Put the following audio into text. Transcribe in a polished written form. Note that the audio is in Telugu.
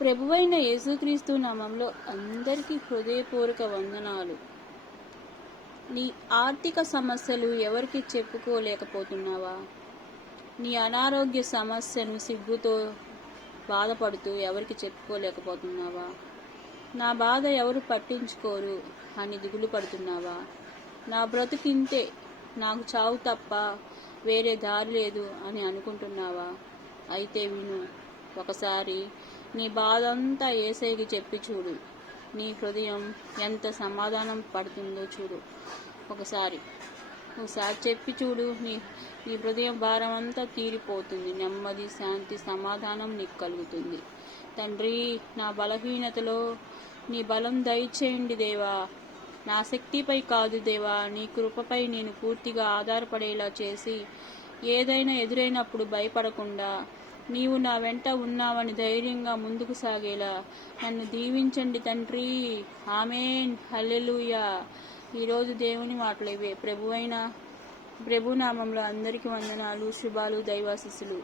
ప్రభువైన యేసుక్రీస్తు నామంలో అందరికీ హృదయపూర్వక వందనాలు. నీ ఆర్థిక సమస్యలు ఎవరికి చెప్పుకోలేకపోతున్నావా? నీ అనారోగ్య సమస్యను సిగ్గుతో బాధపడుతూ ఎవరికి చెప్పుకోలేకపోతున్నావా? నా బాధ ఎవరు పట్టించుకోరు అని దిగులు పడుతున్నావా? నా బ్రతుకింతే, నాకు చావు తప్ప వేరే దారి లేదు అని అనుకుంటున్నావా? అయితే విను, ఒకసారి నీ బాధ అంతా యేసయ్యకి చెప్పి చూడు. నీ హృదయం ఎంత సమాధానం పడుతుందో చూడు. ఒకసారి చెప్పి చూడు. నీ హృదయం భారం అంతా తీరిపోతుంది. నెమ్మది, శాంతి, సమాధానం నీకు కలుగుతుంది. తండ్రి, నా బలహీనతలో నీ బలం దయచేయండి దేవా. నా శక్తిపై కాదు దేవా, నీ కృపపై నేను పూర్తిగా ఆధారపడేలా చేసి, ఏదైనా ఎదురైనప్పుడు భయపడకుండా నీవు నా వెంట ఉన్నావని ధైర్యంగా ముందుకు సాగేలా నన్ను దీవించండి తండ్రి. ఆమేన్, హల్లెలూయా. ఈరోజు దేవుని మాటలు ఇవే. ప్రభునామంలో అందరికీ వందనాలు, శుభాలు, దైవాశీస్సులు.